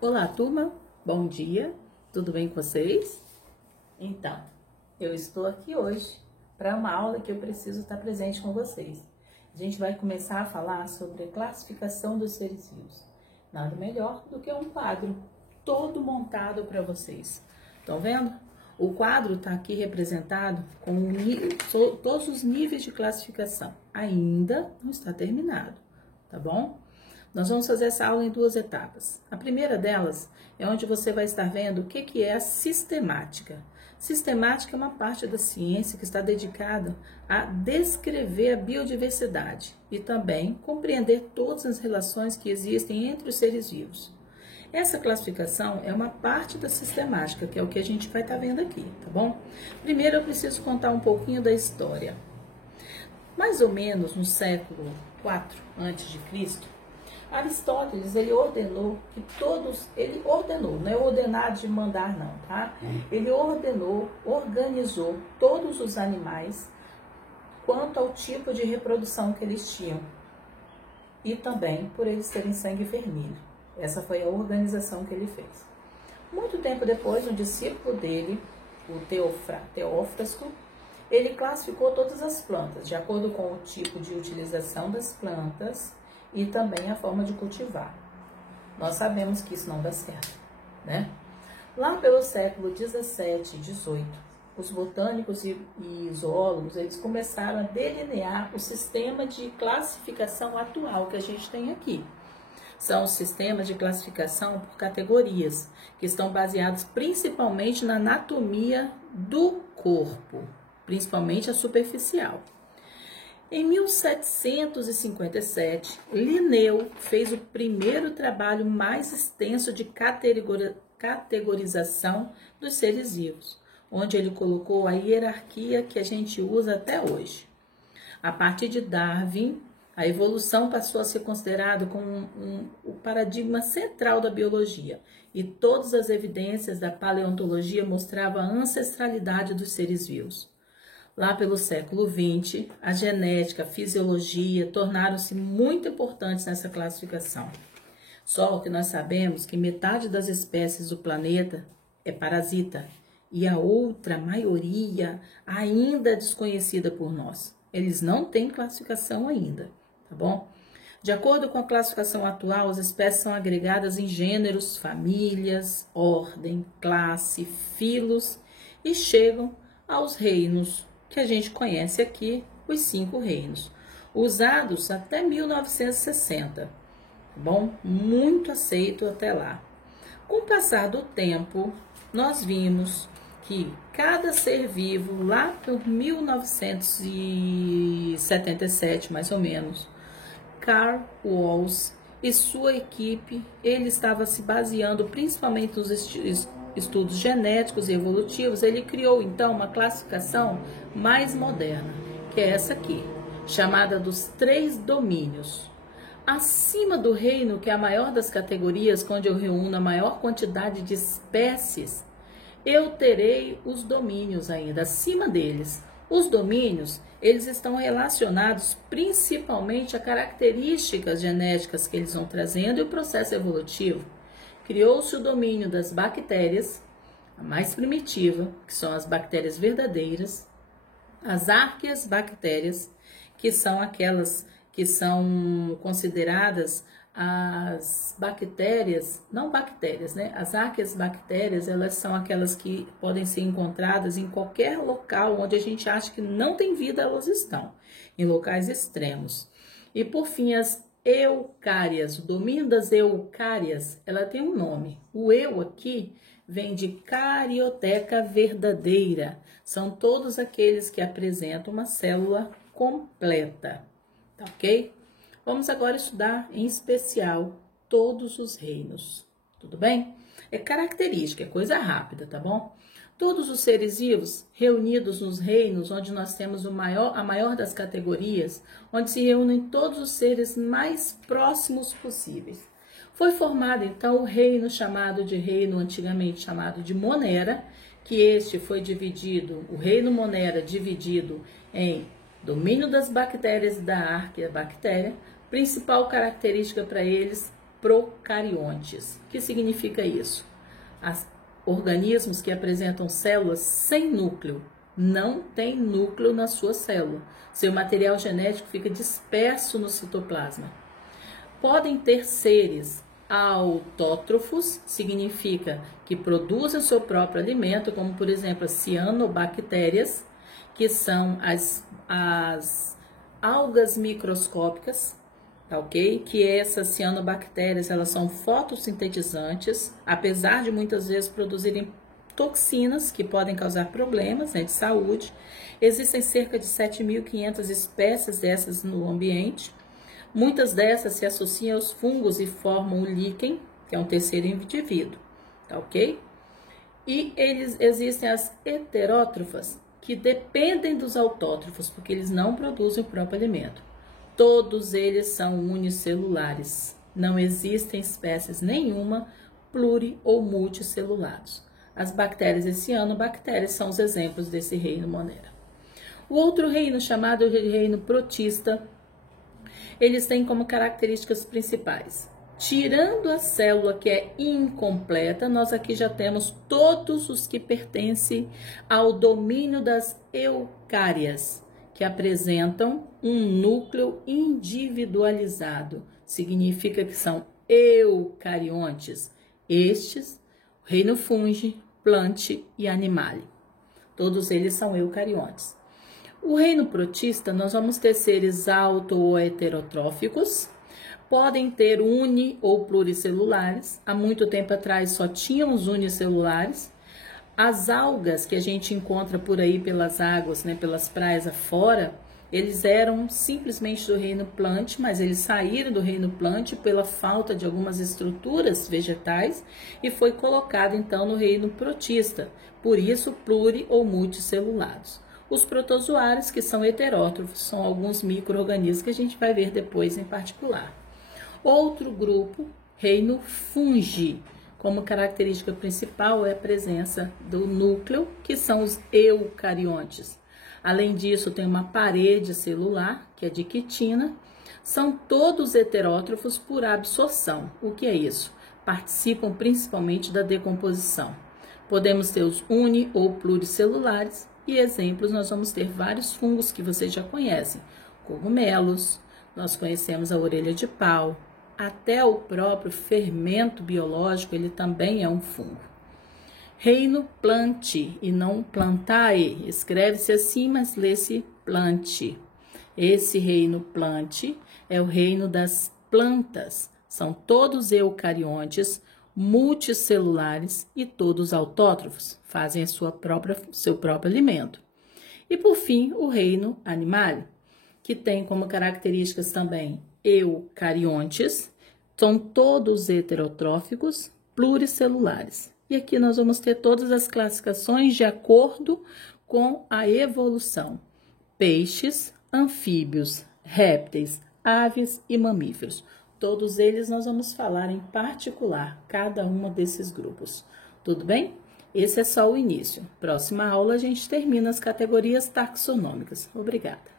Olá, turma. Bom dia. Tudo bem com vocês? Então, eu estou aqui hoje para uma aula que eu preciso estar presente com vocês. A gente vai começar a falar sobre a classificação dos seres vivos. Nada melhor do que um quadro todo montado para vocês. Estão vendo? O quadro está aqui representado com todos os níveis de classificação. Ainda não está terminado, tá bom? Nós vamos fazer essa aula em duas etapas. A primeira delas é onde você vai estar vendo o que é a sistemática. Sistemática é uma parte da ciência que está dedicada a descrever a biodiversidade e também compreender todas as relações que existem entre os seres vivos. Essa classificação é uma parte da sistemática, que é o que a gente vai estar vendo aqui, tá bom? Primeiro eu preciso contar um pouquinho da história. Mais ou menos no século IV a.C., Aristóteles, ele ordenou que não é ordenar de mandar não, tá? Ele organizou todos os animais quanto ao tipo de reprodução que eles tinham e também por eles terem sangue vermelho. Essa foi a organização que ele fez. Muito tempo depois, um discípulo dele, o Teófrasto, ele classificou todas as plantas de acordo com o tipo de utilização das plantas e também a forma de cultivar. Nós sabemos que isso não dá certo, né? Lá pelo século 17 e 18, os botânicos e zoólogos, eles começaram a delinear o sistema de classificação atual que a gente tem aqui. São os sistemas de classificação por categorias, que estão baseados principalmente na anatomia do corpo, principalmente a superficial. Em 1757, Linneu fez o primeiro trabalho mais extenso de categorização dos seres vivos, onde ele colocou a hierarquia que a gente usa até hoje. A partir de Darwin, a evolução passou a ser considerada como o paradigma central da biologia, e todas as evidências da paleontologia mostravam a ancestralidade dos seres vivos. Lá pelo século XX, a genética, a fisiologia tornaram-se muito importantes nessa classificação. Só que nós sabemos que metade das espécies do planeta é parasita e a outra maioria ainda é desconhecida por nós. Eles não têm classificação ainda, tá bom? De acordo com a classificação atual, as espécies são agregadas em gêneros, famílias, ordem, classe, filos e chegam aos reinos, que a gente conhece aqui, os 5 reinos, usados até 1960, tá bom? Muito aceito até lá. Com o passar do tempo, nós vimos que cada ser vivo, lá por 1977, mais ou menos, Carl Woese e sua equipe, ele estava se baseando principalmente nos estudos genéticos e evolutivos. Ele criou então uma classificação mais moderna, que é essa aqui, chamada dos 3 domínios. Acima do reino, que é a maior das categorias, onde eu reúno a maior quantidade de espécies, eu terei os domínios ainda, acima deles. Os domínios, eles estão relacionados principalmente a características genéticas que eles vão trazendo e o processo evolutivo. Criou-se o domínio das bactérias, a mais primitiva, que são as bactérias verdadeiras, as arqueasbactérias, que são aquelas que são consideradas as bactérias, não bactérias, né? As arqueasbactérias, elas são aquelas que podem ser encontradas em qualquer local onde a gente acha que não tem vida, elas estão, em locais extremos. E por fim, as eucárias, o domínio das eucárias, ela tem um nome. O eu aqui vem de carioteca verdadeira. São todos aqueles que apresentam uma célula completa, tá ok? Vamos agora estudar em especial todos os reinos, tudo bem? É característica, é coisa rápida, tá bom? Todos os seres vivos reunidos nos reinos, onde nós temos a maior das categorias, onde se reúnem todos os seres mais próximos possíveis. Foi formado então o reino antigamente chamado de Monera, que este foi dividido, o reino Monera dividido em domínio das bactérias e da arqueabactéria. Principal característica para eles, procariontes. O que significa isso? Organismos que apresentam células sem núcleo, não tem núcleo na sua célula. Seu material genético fica disperso no citoplasma. Podem ter seres autótrofos, significa que produzem o seu próprio alimento, como por exemplo as cianobactérias, que são as algas microscópicas, tá ok? Que essas cianobactérias, elas são fotossintetizantes, apesar de muitas vezes produzirem toxinas que podem causar problemas, né, de saúde. Existem cerca de 7.500 espécies dessas no ambiente. Muitas dessas se associam aos fungos e formam o líquen, que é um terceiro indivíduo, tá ok? E existem as heterótrofas, que dependem dos autótrofos, porque eles não produzem o próprio alimento. Todos eles são unicelulares. Não existem espécies nenhuma pluri- ou multicelulares. As bactérias e cianobactérias são os exemplos desse reino Monera. O outro reino, chamado de reino protista, eles têm como características principais: tirando a célula que é incompleta, nós aqui já temos todos os que pertencem ao domínio das eucárias, que apresentam um núcleo individualizado. Significa que são eucariontes. Estes, o reino fungi, plante e animale. Todos eles são eucariontes. O reino protista, nós vamos ter seres auto- ou heterotróficos, podem ter uni- ou pluricelulares. Há muito tempo atrás só tínhamos unicelulares. As algas que a gente encontra por aí pelas águas, né, pelas praias afora, eles eram simplesmente do reino plante, mas eles saíram do reino plante pela falta de algumas estruturas vegetais e foi colocado então no reino protista, por isso pluri- ou multicelulares. Os protozoários, que são heterótrofos, são alguns micro-organismos que a gente vai ver depois em particular. Outro grupo, reino fungi. Como característica principal é a presença do núcleo, que são os eucariontes. Além disso, tem uma parede celular, que é de quitina. São todos heterótrofos por absorção. O que é isso? Participam principalmente da decomposição. Podemos ter os uni- ou pluricelulares. E exemplos, nós vamos ter vários fungos que vocês já conhecem. Cogumelos, nós conhecemos a orelha de pau, até o próprio fermento biológico, ele também é um fungo. Reino plante e não plantae, escreve-se assim, mas lê-se plante. Esse reino plante é o reino das plantas, são todos eucariontes, multicelulares e todos autótrofos, fazem seu próprio alimento. E por fim, o reino animal, que tem como características também eucariontes, são todos heterotróficos, pluricelulares. E aqui nós vamos ter todas as classificações de acordo com a evolução: peixes, anfíbios, répteis, aves e mamíferos. Todos eles nós vamos falar em particular, cada um desses grupos. Tudo bem? Esse é só o início. Próxima aula a gente termina as categorias taxonômicas. Obrigada.